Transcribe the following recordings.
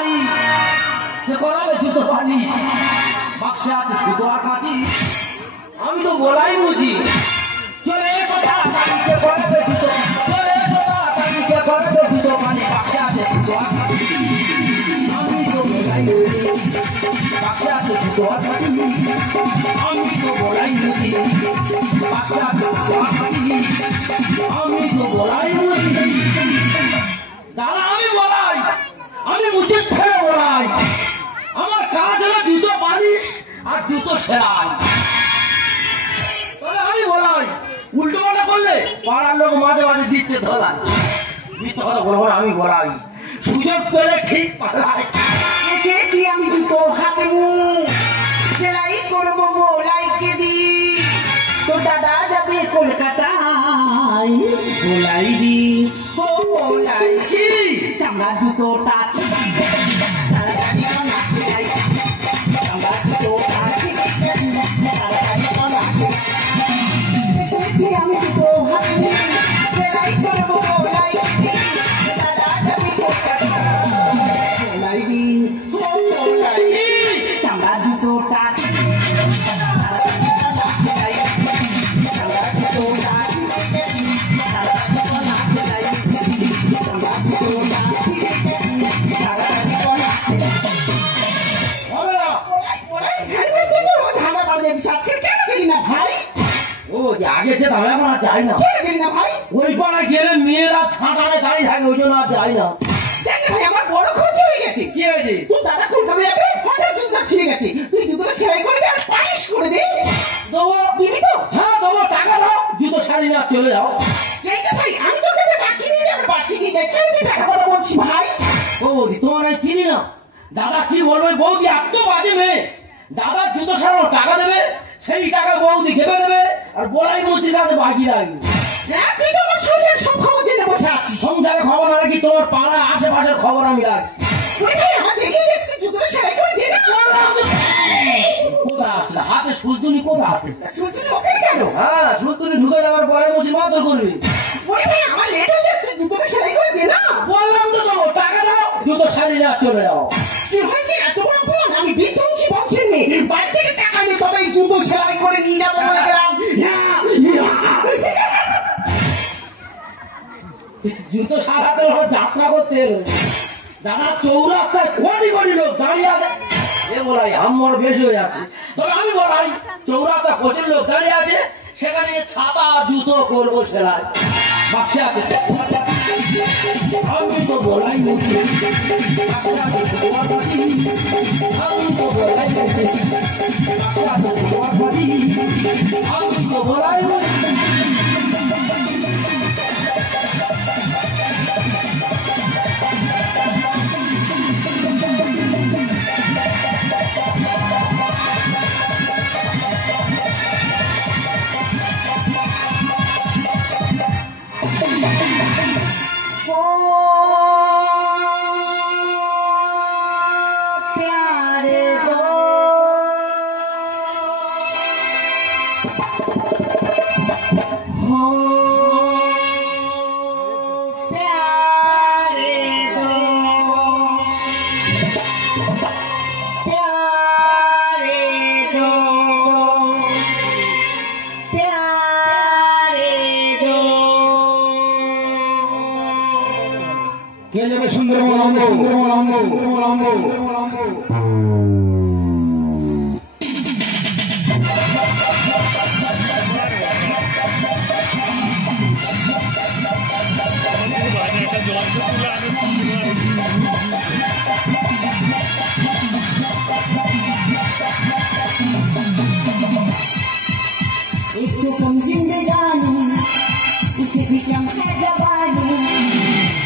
পারি সে করাবে জুতো পালিশ বাক্সে আছে সুতো আর কাঁচি আমি তো বলাই বুঝি চলে কথা তারিখে করাবে জুতো চলে কথা তারিখে করাবে জুতো পানি বাক্সে আছে সুতো আর কাঁচি আমি তো বলাই বুঝি বাক্সে আছে সুতো আর কাঁচি আমি তো বলাই বুঝি বাক্সে আছে সুতো আর কাঁচি আমি তো বলাই বুঝি দাদা আমি বলাই আমি উচিত ছেড়ে বলাই আমার কাজ হলো জুতো পালিশ আর জুতো সেলাই তবে আমি বলাই উল্টো পাল্টা করলে পাড়ার লোক মাঝে মাঝে দিচ্ছে ধলাই মিথ্যা কথা বলবো না আমি বলাই সুযোগ পেলে ঠিক পালাই এসেছি আমি জুতো হাতে নিয়ে সেলাই করবো বলাইকে দি তো দাদা যাবে কলকাতায় বলাই দি ও বলাইছি চামড়া জুতোটা তাড়াতাড়ি না সেলাই চামড়া জুতোটা তাড়াতাড়ি না এসেছি আমি জুতো হাতে নিয়ে সেলাই করবো বলাইকে দি দাদা যাবে কলকাতায় বলাই দি ও বলাইছি চামড়া জুতোটা আগে যে দামে এখন আর যাই না ভাই ওই পাড়ায় গেলে মেয়েরা ছাঁটানে দাঁড়িয়ে থাকে ওই জন্য আর যাই না ভাই আমার বড় ক্ষতি হয়ে গেছে কি হয়েছে তুই দাদা কলকাতা যাবে হঠাৎ জুতোটা ছিঁড়ে গেছে তুই জুতোটা সেলাই করবি আর পালিশ করে দে দেবো দিবি তো হ্যাঁ দেবো টাকা দাও জুতো শাড়ি না চলে যাও এই তো ভাই আমি তোর কাছে বাকি নিয়ে যাবো বাকি নিয়ে যাই কেন তুই টাকা কথা বলছি ভাই ও বৌদি তোমার আমি চিনি না দাদা কি বলবে বৌদি এত বাজে মেয়ে দাদা জুতো সারানো টাকা দেবে সেই টাকা বৌদি খেপে দেবে আর বলাই বলছি কাছে বাকি রাখবে হ্যাঁ তুই তো আমার সংসার সব খবর দিয়ে বসে আছিস সংসারের খবর না রাখি তোমার পাড়া আশেপাশের খবর আমি রাখি ভাই আমার দেখে তুই জুতোটা সেলাই করে দে না কোথায় আসলে হাতে সুলতুনি কোথায় আছে সুলতুনি ওখানে গেল হ্যাঁ সুলতুনি ঢুকে যাওয়ার পরে বলছি মাদর করবি ওরে ভাই আমার লেট হয়ে যাচ্ছে জুতোটা সেলাই করে দে না বললাম তো দেবো টাকা দাও জুতো শাড়ি না চলে যাও কি হয়েছে এত বড় ফোন আমি বিধ্বংসী বংশের মেয়ে বাড়ি থেকে টাকা নিয়ে তবে এই জুতো সেলাই করে নিয়ে যাবো বলে গেলাম জুতো সারাতে যাত্রা করতে এলো দাদা চৌরাস্তায় কোটি কোটি লোক দাঁড়িয়ে আছে এ বলাই আমার বেশি হয়ে যাচ্ছে তবে আমি বলাই চৌরাস্তায় প্রচুর লোক দাঁড়িয়ে আছে সেখানে ছাতা জুতো করবো সেলাই বাক্সে আছে আমি তো বলাই আমি তো বলাই আমি তো বলাই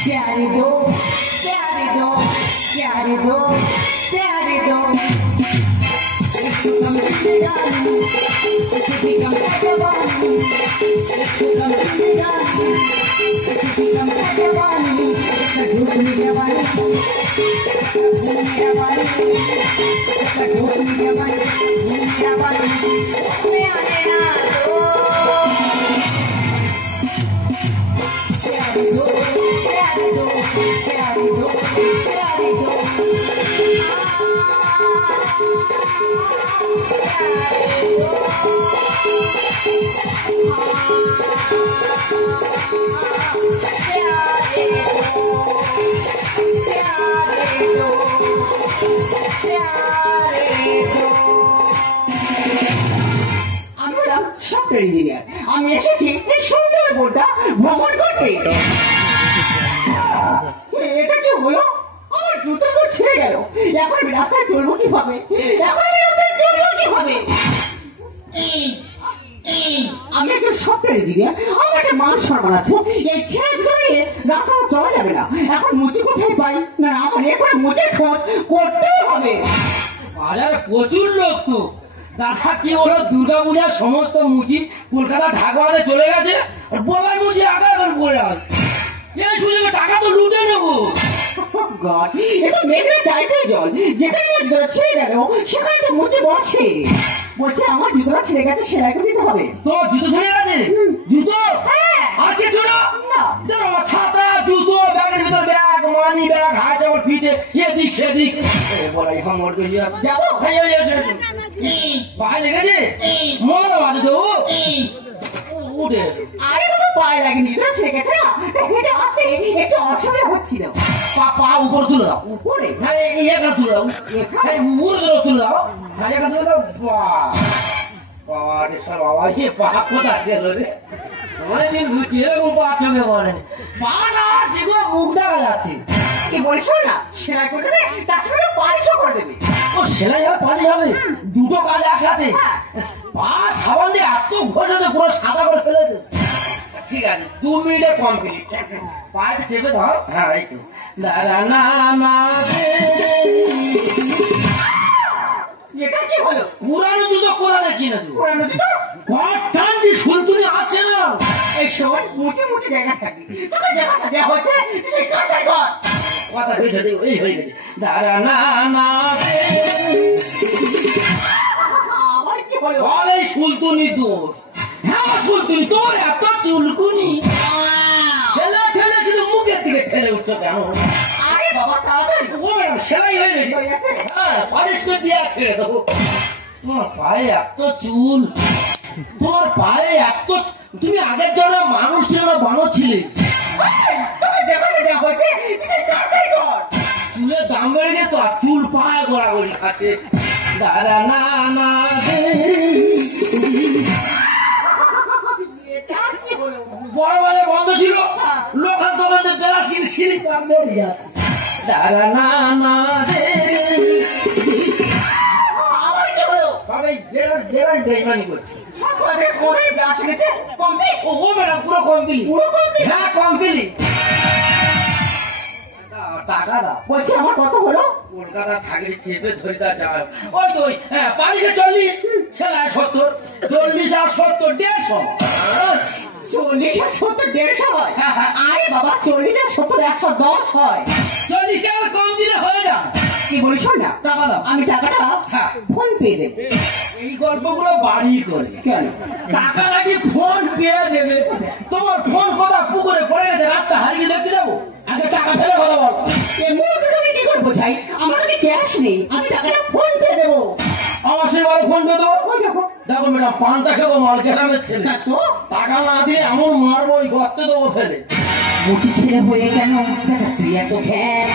Cherry do, আমি হলাম সফটওয়্যার ইঞ্জিনিয়ার। আমি এসেছি এই সুন্দরবনটা ভ্রমণ করতে। এটা কি হলো? আমার জুতো তো ছিঁড়ে গেল। এখন আমি রাস্তায় চলবো কিভাবে? আমি একজন সফটওয়্যার ইঞ্জিনিয়ার। আমার একটা মান সম্মান আছে। এই ছেড়ে জুতো নিয়ে রাস্তা চলা যাবে না। এখন মুচি কোথায় পাই? না আমার এখন মুচের খোঁজ করতেই হবে। বাজারে প্রচুর লোক তো। দাদা কি হলো, দুর্গা পূজার সমস্ত মুচি কলকাতা ঢাকা চলে গেছে, বলাই মুচি আঁকা পড়ে আছে। এই সুযোগে টাকা তো লুটে নেবো। এটা মেঘের চাইতেই জল, যেখানে জুতোটা ছিঁড়ে গেল সেখানে তো মুচি বসে। বলছে আমার জুতোটা ছিঁড়ে গেছে, সেলাই করে দিতে হবে। তোমার জুতো ছিঁড়ে গেছে? জুতো আর কিছু না? ছাতা, জুতো, ব্যাগের ভিতর ব্যাগ, মানি ব্যাগ, হাত আমার ফিটে এদিক সেদিক বলাই আমার বেশি আছে। যাবো পায়ে লেগেছে? মনে বাজে তো উঠে আরে বাবা, পায়ে লাগেনি, জুতোটা ছিঁড়ে গেছে না, হেঁটে আসতে একটু অসুবিধা হচ্ছিল। পা উপর তুলে দাও, উপরে হ্যাঁ একটা তুলে দাও, উপরে তুলে দাও, একটা তুলে দাও। বাবা রে সব বাবা, এ পা কোথায় গেল রে? অনেকদিন ঘুরছি, এরকম পা চলে বলে পা না শিখো, মুখ দেখা যাচ্ছে। কি বলিস না, সেলাই করে দেবে, তার সঙ্গে পালিশও করে দেবে। ও সেলাই হবে, পালিশ হবে, দুটো কাজ একসাথে। পা সাবান দিয়ে এত ঘষে পুরো সাদা করে ফেলেছে। ঠিক আছে, 2 মিনিটে কমপ্লিট। পাটা চেপে দাও, হ্যাঁ এই তো। এটা কি হলো? পুরানো জুতো কোথায় কিনেছো? পুরানো জুতো? টান দিয়ে শুনতুনি আসছে না। এই শোন, মুচি মুচি জায়গা থাকবি, তোকে জায়গাটা দেওয়া হচ্ছে, সেই কাজটা কর। কথা হয়েছে, এই হয়ে গেছে। আমার কি হলো? এই সুলতুনি দোষ। হ্যাঁ সুলতুনি, তোর এত চুলকুনি ঠেলে ঠেলে শুধু মুখের দিকে ঠেলে উঠছো কেন? আরে বাবা তাড়াতাড়ি। ও ম্যাডাম, সেলাই হয়ে গেছে। হ্যাঁ, পালিশ করে দিয়ে ছেড়ে দেবো। তোমার পায়ে এত চুল, তোমার পায়ে এত, তুমি আগের জন্য মানুষ ছিল না বানর ছিলে? তোকে জায়গাটা দেওয়া হচ্ছে, সেই কাজটাই কর। চুলের দাম বেড়ে গেছে, আর চুল পায়ে গড়াগড়ি খাচ্ছে। বড় বাজে বন্ধ ছিল, লোকাল দোকানে বেড়া সিঁড়ি দাম বেড়ে যাচ্ছে। আমার কি হলো? সবাই বেড়াই বেইমানি করছে। সকলের মনে ব্যাস গেছে, কমপ্লিট। ও ম্যাডাম, পুরো কমপ্লিট। পুরো কমপ্লিট? হ্যাঁ কমপ্লিট। টাকা দাও। বলছি আমার কত হলো? কলকাতা থাকলে চেপে ধরে তা যায়। ওই তো ওই, হ্যাঁ 40 সেলাই 70, 40 আর 70 150। 40 আর 70 150 হয়? হ্যাঁ, হ্যাঁ। আরে বাবা, 40 আর 70 110 হয়। 40 টাকা কম দিলে হয়ে যায়। কি বলিস না? টাকা দাও। আমি টাকাটা হ্যাঁ। ফোন পে দেব। এই গল্পগুলো বাড়ি করে কেন? টাকা নাকি ফোন পেয়ে দেবে। তোমার ফোন কথা পুকুরে পড়ে গেছে, রাতটা হারিয়ে দেখতে যাবো? আগে টাকা ফেলে কথা বল। এই মুহূর্তে আমি কি করবো চাই? আমার কাছে ক্যাশ নেই, আমি টাকাটা ফোন পে দেবো। আমার সেই বড় ফোন পে দেবো। ওই দেখো। দেখো ম্যাডাম, পানটা খেবো মার গ্রামের ছেলে, না তো, টাকা না দিয়ে এমন মারবো ওই গর্তে দেবো ফেলে। মুখি ছেলে হয়ে কেন তুই এত ফ্যান?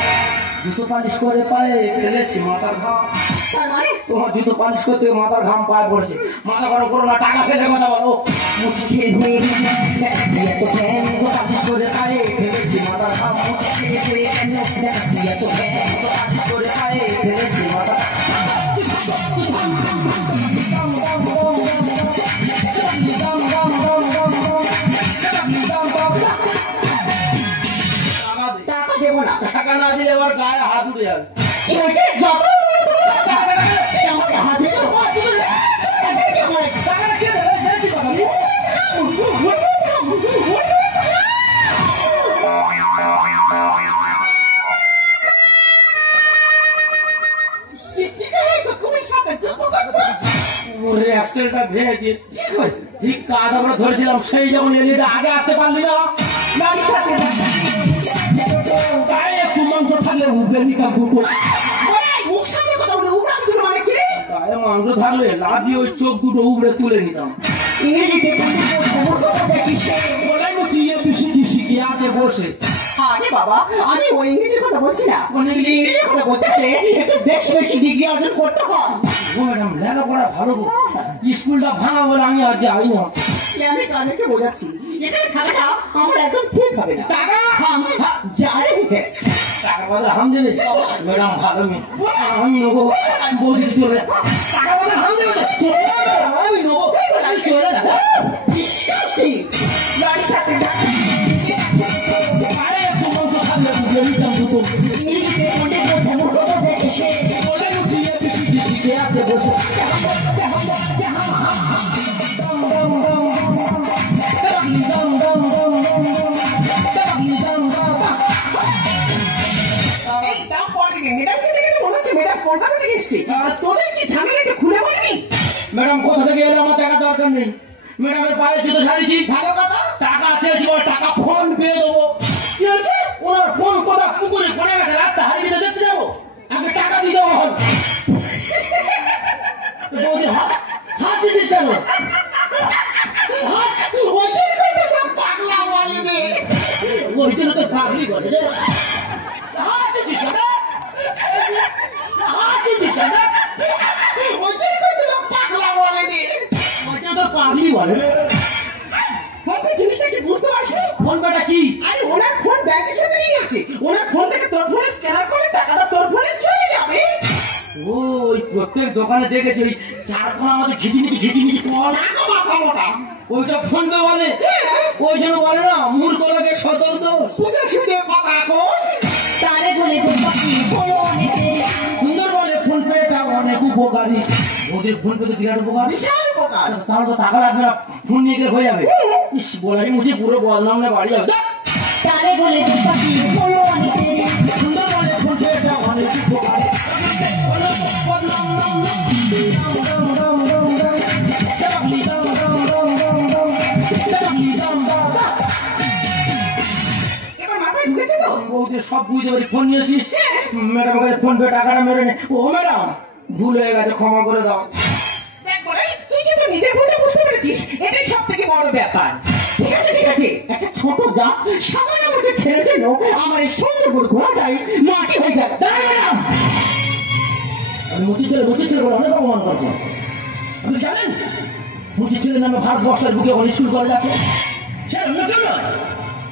জুতো পালিশ করে পায়ে ফেলেছি মাথার ঘাম। তার মানে তোমার জুতো পালিশ করতে মাথার ঘাম পায়ে পড়েছে। মাথা গরম করো না, টাকা ফেলে কথা বলো। মুখি ছেলে হয়ে কেন তুই এত ফ্যান? পালিশ করে পায়ে ফেলেছি মাথার ঘাম। ছেলে হয়ে কেন তুই এত ফ্যান? পালিশ করে পায়ে ফেলেছি মাথার টাকা দেবো না। টাকা না দিলে এবার গায়ে হাত উঠে যাবে। এটাকে যত আমাকে হাতে টাকাটা কে দেবে? ছেড়েছি কথা দিয়ে। অ্যাক্সেলটা ভেঙে গিয়ে ঠিক কাজ আমরা ধরেছিলাম, সেই যেমন এলিটা আগে আসতে পারলি না। গাড়ির সাথে গায়ে একটু মাংস থাকলে উঠবে কাপ দুটো। মুখ সামনে কথা বলে উপরাম দুটো মানে কি রে? গায়ে মাংস থাকলে লাভিয়ে ওই চোখ দুটো উপরে তুলে নিতাম। ইংরেজিতে বলাই মুচি এবিসিডি শিখে আছে বসে। আরে বাবা, আমি ওই ইংরেজির কথা বলছি না, ইংরেজির কথা বলতে গেলে একটু বেশি বেশি ডিগ্রি অর্জন করতে হয়। ও ম্যাডাম লেখাপড়া ভালো গো, স্কুলটা ভাঙা বলে আমি আর যাই না। আমি কাদেরকে বোঝাচ্ছি এখানে থাকাটা আমার একদম ঠিক হবে না। টাকা যাই টাকা পয়সা হাম দেবে ম্যাডাম, ভালো মেয়ে আমি নেবো, বলছি চলে যা। টাকা পয়সা হাম দেবে আমি নেবো, চলে যা। গাড়ির সাথে আরে একটু মাংস খাবে বলিতাম দুটো। ইংরেজিতে অনেক কথা দেখেছে। বলে মুচি এবিসিডি শিখে আছে বসে। ম্যাডাম কোথা থেকে এলো? আমার টাকা দরকার নেই। ম্যাডামের পায়ে জুতো ছাড়িয়েছি, ভালো কথা। টাকা চেয়েছি, টাকা ফোন পেয়ে দেবো। কি হয়েছে? ওনার ফোন কোথা পুকুরে পড়ে গেছে, রাস্তা হারিয়ে যেতে দেখতে যাবো, আগে টাকা দিতে হবে। বলছি হাত দিতিস কেন? ওই জন্য তো পাগলি বলে রে। হাত দিতিস কেন? হাত দিতিস কেন? ওই জন্য তো পাগলি বলে। জিনিসটা কি বুঝতে পারছি? ফোন পেটা কি? আরে ওনার ফোন ব্যাংকের সাথে নিয়ে গেছে, ওনার ফোন থেকে তোর ফোনে স্ক্যানার করলে টাকাটা তোর ফোনে চলে যাবে। ওই প্রত্যেক দোকানে দেখেছি ওই চারখানা আমাদের ঘিটিমিটি কর, ওইটা ফোন পে বলে। ওই জন্য বলে না মূর্খ লোকের সতর্ক। তারে বলে সুন্দর বলে ফোন পেটা অনেক উপকারী। ওদের ফোন পে তো বিরাট উপকারী, তাহলে তো টাকা লাগবে না, ফোন নিয়ে গেলে হয়ে যাবে। ইস বলাই মুঠি পুরো বললাম না, বাড়ি যাবে। তারে বলে সুন্দর বলে ফোন পেটা অনেক উপকারী। এবার মাথায় ঢুকেছে তো? সব বুঝতে পারি, ফোন নিয়েছিস ম্যাডাম কাছে ফোন পে টাকাটা মেরে নে। ও ম্যাডাম ভুল হয়ে গেছে, ক্ষমা করে দাও। দেখ বলে তুই কিন্তু নিজের ভুলটা বুঝতে পেরেছিস, এটাই সব থেকে বড় ব্যাপার। ঠিক আছে ঠিক আছে, একটা ছোট জাত সামান্য আমাকে ছেড়ে জন্য আমার এই সুন্দর বড় ঘোড়াটাই মাটি হয়ে গেল। আমি মুচি ছেলে বলে অনেক অপমান করছে। আপনি জানেন মুচি ছেলের নামে ভারতবর্ষের বুকে অনেক স্কুল কলেজ আছে। সে অন্য কেউ নয়,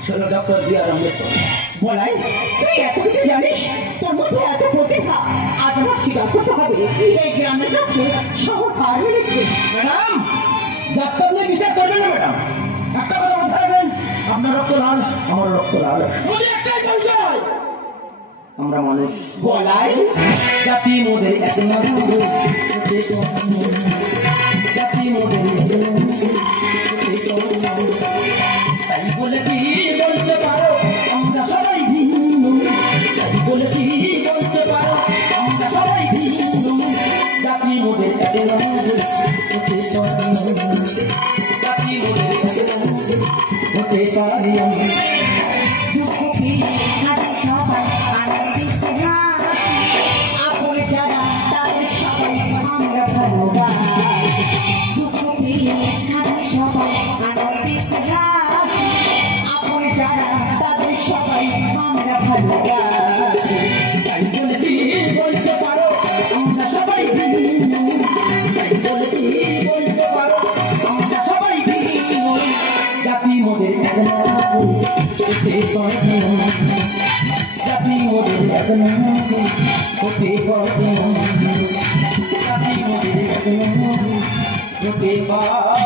সে হলো ডক্টর বি আর আম্বেদকর। বলাই তুই এত কিছু জানিস, তোর মধ্যে এত প্রতিভা, আজ আমার স্বীকার করতে হবে এই গ্রামের কাছে শহর হার মেরেছে। ম্যাডাম ডাক্তার নিয়ে বিচার করবেন না ম্যাডাম, একটা কথা মাথায় রাখবেন, আপনার রক্ত লাল, আমার রক্ত লাল, আমাদের একটাই পরিচয়, আমরা মানুষ। বলাই জাতি মোদের জাতি মোদের তাই বলে কি বলতে পারো আমরা সবাই ভিন্ন, তাই বলে কি বলতে পারো আমরা সবাই ভিন্ন। জাতি মোদের জাতি মোদের হতে পারি আমরা। তাই বলে কি বলতে পারো আমরা সবাই ভিন্ন, তাই বলে কি বলতে পারো আমরা সবাই ভিন্ন। জাতি মোদের এক না হতে পারে না, জাতি মোদের এক না হতে পারে না, জাতি মোদের এক না হতে পারে।